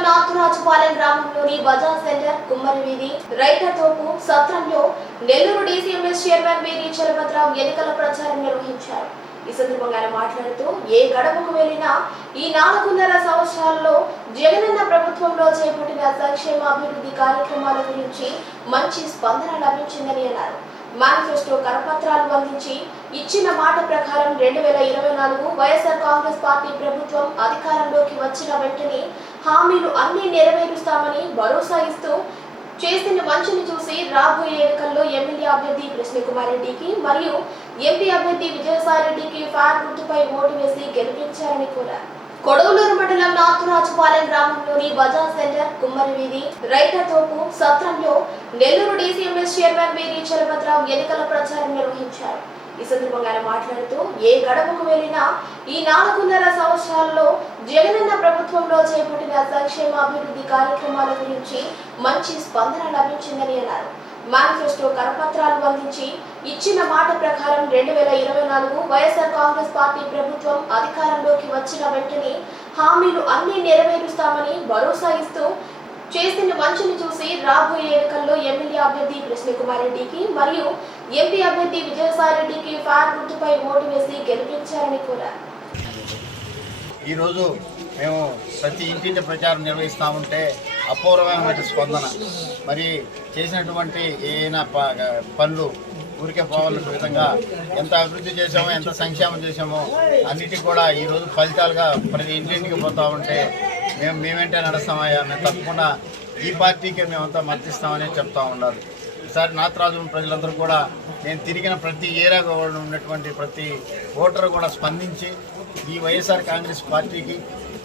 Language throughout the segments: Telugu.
మండలం నాథరాజుపాలెం గ్రామంలోని బజాజ్ సెంటర్ కుమ్మరి వీధి. రైటర్ తోపు సత్రంలో నెల్లూరు డీసీఎంఎస్ చైర్మన్ వీరి చలపతిరావు ఎన్నికల ప్రచారం నిర్వహించారు. ఈ సందర్భంగా ఆయన మాట్లాడుతూ ఏ గడపకు వెళ్ళినా ఈ నాలుగున్నర సంవత్సరాల్లో జగనన్న ప్రభుత్వంలో చేపట్టిన సంక్షేమ అభివృద్ధి కార్యక్రమాల గురించి మంచి స్పందన లభించిందని అన్నారు. మేనిఫెస్టో కరపత్రాలు అందించి ఇచ్చిన మాట ప్రకారం రెండు వేల ఇరవై నాలుగు వైఎస్ఆర్ కాంగ్రెస్ పార్టీ ప్రభుత్వం అధికారంలోకి వచ్చిన వెంటనే హామీలు అన్ని నెరవేరుస్తామని భరోసా ఇస్తూ చేసిన మంచిని చూసి రాబోయే ఎన్నికల్లో ఎమ్మెల్యే అభ్యర్థి కృష్ణకుమార్ రెడ్డికి మరియు ఎంపీ అభ్యర్థి విజయసాయి రెడ్డికి ఫ్యాన్ గుర్తుపై ఓటు వేసి గెలిపించారని కోరారు. కొడవలూరు మండలం నాథరాజుపాలెం గ్రామంలోని బజాజ్ సెంటర్ కుమ్మరి వీధి. రైటర్ తోపు సత్రంలో నెల్లూరు డీసీఎంఎస్ చైర్మన్ వీరి చలపతిరావు ఎన్నికల ప్రచారం నిర్వహించారు. ఈ సందర్భంగా ఆయన మాట్లాడుతూ ఏ గడపకు వెళ్ళినా ఈ నాలుగున్నర సంవత్సరాల్లో జగనన్న ప్రభుత్వంలో చేపట్టిన సంక్షేమ అభివృద్ధి కార్యక్రమాల గురించి మంచి స్పందన లభించిందని అన్నారు. మేనిఫెస్టో కరపత్రాలు అందించి ఇచ్చిన మాట ప్రకారం రెండు వేల ఇరవై నాలుగు వైఎస్ఆర్ కాంగ్రెస్ పార్టీ ప్రభుత్వం అధికారంలోకి వచ్చిన వెంటనే హామీలు అన్ని నెరవేరుస్తామని భరోసా ఇస్తూ చేసిన మంచిని చూసి రాబోయే ఎన్నికల్లో ఎమ్మెల్యే అభ్యర్థి కృష్ణకుమార్ రెడ్డికి మరియు ఎంపీ అభ్యర్థి విజయసాయిరెడ్డికి ఫ్యాన్ గుర్తుపై ఓటు వేసి గెలిపించారని కోరారు. ఈరోజు మేము ప్రతి ఇంటింటి ప్రచారం నిర్వహిస్తూ ఉంటే అపూర్వమైన స్పందన. మరి చేసినటువంటి ఏదైనా ప- పనులు ఊరికే పోవాలన్న విధంగా ఎంత అభివృద్ధి చేశామో ఎంత సంక్షేమం చేశామో అన్నిటికీ కూడా ఈరోజు ఫలితాలుగా ప్రతి ఇంటింటికి పోతా ఉంటే మేము మేమేంటే నడుస్తామయ్యా మేము తప్పకుండా ఈ పార్టీకే మేమంతా మద్దతిస్తామని చెప్తా ఉన్నారు. ఈసారి నాతరాజు ప్రజలందరూ కూడా నేను తిరిగిన ప్రతి ఏరియాగా ఉన్నటువంటి ప్రతి ఓటరు కూడా స్పందించి ఈ వైఎస్ఆర్ కాంగ్రెస్ పార్టీకి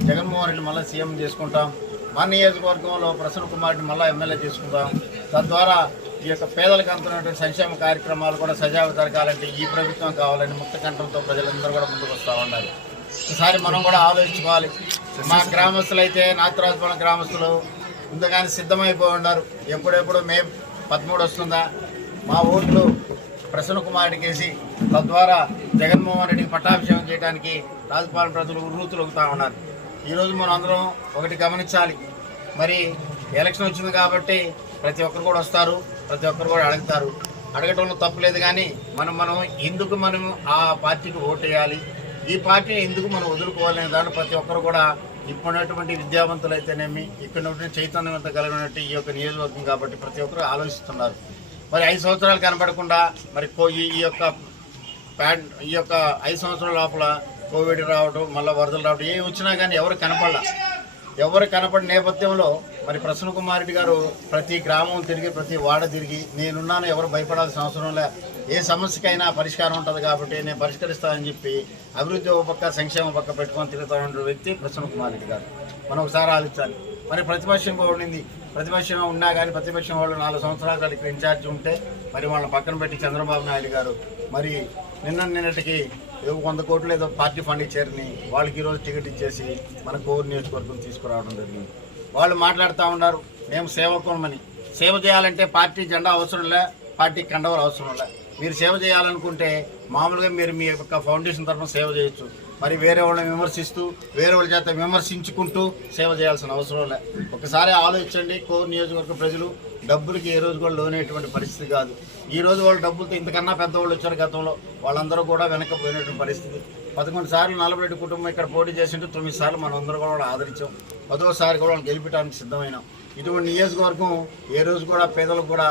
జగన్మోహన్ రెడ్డి మళ్ళీ సీఎం చేసుకుంటాం. మా నియోజకవర్గంలో ప్రసన్న కుమార్ని మళ్ళీ ఎమ్మెల్యే చేసుకుంటాం. తద్వారా ఈ యొక్క పేదలకు అందుతున్నటువంటి సంక్షేమ కార్యక్రమాలు కూడా సజావు జరగాలంటే ఈ ప్రభుత్వం కావాలని ముక్త కంఠంతో ప్రజలందరూ కూడా ముందుకు వస్తూ ఉన్నారు. ఒకసారి మనం కూడా ఆలోచించుకోవాలి. మా గ్రామస్తులు అయితే నాతరాజుపాలెం గ్రామస్తులు ముందుగానే సిద్ధమైపోయి ఉన్నారు ఎప్పుడెప్పుడు మే పదమూడు వస్తుందా? మా ఓట్లు ప్రసన్న కుమారుడికి వేసి తద్వారా జగన్మోహన్ రెడ్డికి పట్టాభిషేకం చేయడానికి రాజపాలన ప్రజలు ఉర్రూతులుగుతూ ఉన్నారు. ఈరోజు మనం అందరం ఒకటి గమనించాలి. మరి ఎలక్షన్ వచ్చింది కాబట్టి ప్రతి ఒక్కరు కూడా వస్తారు. ప్రతి ఒక్కరు కూడా అడుగుతారు. అడగటంలో తప్పులేదు కానీ మనం మనం ఎందుకు మనం ఆ పార్టీకి ఓటు వేయాలి ఈ పార్టీని ఎందుకు మనం వదులుకోవాలనే దాన్ని ప్రతి ఒక్కరు కూడా ఇప్పుడున్నటువంటి విద్యావంతులు అయితేనేమి ఇక్కడ చైతన్యవంత కలిగినట్టు ఈ యొక్క నియోజకవర్గం కాబట్టి ప్రతి ఒక్కరు ఆలోచిస్తున్నారు. మరి ఐదు సంవత్సరాలు కనపడకుండా మరి కో- ఈ ఈ యొక్క ప్యాడ్ ఈ యొక్క ఐదు సంవత్సరాల లోపల కోవిడ్ రావడం మళ్ళీ వరదలు రావడం ఏ వచ్చినా కానీ ఎవరు కనపడాల? ఎవరు కనపడి నేపథ్యంలో మరి ప్రసన్న కుమార్ రెడ్డి గారు ప్రతి గ్రామం తిరిగి ప్రతి వాడ తిరిగి నేనున్నాను ఎవరు భయపడాల్సిన అవసరం లే. ఏ సమస్యకైనా పరిష్కారం ఉంటుంది కాబట్టి నేను పరిష్కరిస్తానని చెప్పి అభివృద్ధి ఒక పక్క సంక్షేమ పక్క పెట్టుకొని తిరుగుతున్న వ్యక్తి ప్రసన్న కుమార్ రెడ్డి గారు. మనం ఒకసారి ఆలోచించాలి. మరి ప్రతిపక్షం కూడా ఉండింది. ప్రతిపక్షం ఉన్నా కానీ ప్రతిపక్షం వాళ్ళు నాలుగు సంవత్సరాలు వాళ్ళకి ఇక్కడ ఇన్ఛార్జ్ ఉంటే మరి వాళ్ళని పక్కన పెట్టి చంద్రబాబు నాయుడు గారు మరి నిన్న నిన్నటికి ఏదో వంద కోట్లు ఏదో పార్టీ ఫండ్ ఇచ్చారని వాళ్ళకి ఈరోజు టికెట్ ఇచ్చేసి మన కోరు నియోజకవర్గం తీసుకురావడం జరిగింది. వాళ్ళు మాట్లాడుతూ ఉన్నారు మేము సేవకులమని. సేవ చేయాలంటే పార్టీ జెండా అవసరం లే పార్టీ కండవలు అవసరం లే. మీరు సేవ చేయాలనుకుంటే మామూలుగా మీరు మీ యొక్క ఫౌండేషన్ తరఫున సేవ చేయొచ్చు. మరి వేరే వాళ్ళని విమర్శిస్తూ వేరే వాళ్ళ చేత విమర్శించుకుంటూ సేవ చేయాల్సిన అవసరం లే. ఒకసారి ఆలోచించండి కోర్ నియోజకవర్గ ప్రజలు డబ్బులకి ఏ రోజు కూడా లోనేటువంటి పరిస్థితి కాదు. ఈ రోజు వాళ్ళ డబ్బులతో ఇంతకన్నా పెద్దవాళ్ళు వచ్చారు గతంలో. వాళ్ళందరూ కూడా వెనకపోయినటువంటి పరిస్థితి. పదకొండు సార్లు నలభై కుటుంబం ఇక్కడ పోటీ చేసింటే తొమ్మిది సార్లు మనం అందరూ కూడా ఆదరించాం. పదోసారి కూడా గెలిపించడానికి సిద్ధమైనాం. ఇటువంటి నియోజకవర్గం ఏ రోజు కూడా పేదలకు కూడా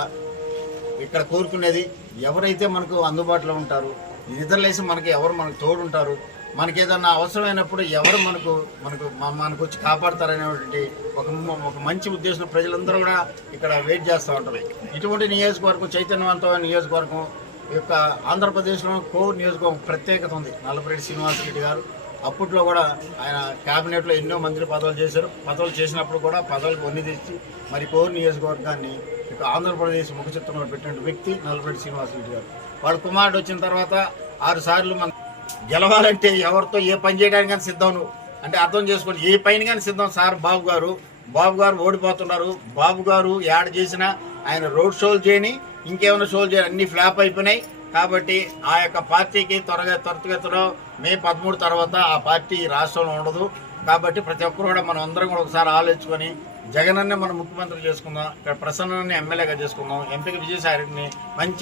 ఇక్కడ కోరుకునేది ఎవరైతే మనకు అందుబాటులో ఉంటారు నిద్రలేసి మనకి ఎవరు మనకు తోడుంటారు మనకి ఏదన్నా అవసరమైనప్పుడు ఎవరు మనకు మనకు మనకు వచ్చి కాపాడతారనేటువంటి ఒక ఒక మంచి ఉద్దేశం ప్రజలందరూ కూడా ఇక్కడ వెయిట్ చేస్తూ ఉంటారు. ఇటువంటి నియోజకవర్గం చైతన్యవంతమైన నియోజకవర్గం యొక్క ఆంధ్రప్రదేశ్లో కోర్ నియోజకవర్గం ప్రత్యేకత ఉంది. నల్లపరెడ్డి శ్రీనివాసరెడ్డి గారు అప్పట్లో కూడా ఆయన క్యాబినెట్లో ఎన్నో మంత్రి పదవులు చేశారు. పదవులు చేసినప్పుడు కూడా పదవులు కొన్ని తెచ్చి మరి కోవిడ్ నియోజకవర్గాన్ని ఇక ఆంధ్రప్రదేశ్ ముఖ చిత్రంలో పెట్టిన వ్యక్తి నల్లపరెడ్డి శ్రీనివాసరెడ్డి గారు. వాళ్ళ కుమారుడు వచ్చిన తర్వాత ఆరు సార్లు మన గెలవాలంటే ఎవరితో ఏ పని చేయడానికి కానీ సిద్ధం నువ్వు. అంటే అర్థం చేసుకోండి. ఏ పైన కానీ సిద్ధం. సార్ బాబు గారు బాబు గారు ఓడిపోతున్నారు. బాబు గారు యాడ్ చేసినా ఆయన రోడ్ షోలు చేయని ఇంకేమైనా షోలు చేయని అన్ని ఫ్లాప్ అయిపోయినాయి. కాబట్టి ఆ యొక్క పార్టీకి త్వరగా త్వరితగతిలో మే పదమూడు తర్వాత ఆ పార్టీ రాష్ట్రంలో ఉండదు. కాబట్టి ప్రతి ఒక్కరు కూడా మనం అందరం కూడా ఒకసారి ఆలోచించుకొని జగనన్నే మనం ముఖ్యమంత్రి చేసుకుందాం. ఇక్కడ ప్రసన్నని ఎమ్మెల్యేగా చేసుకుందాం. ఎంపీకి విజయసాయిని మంచి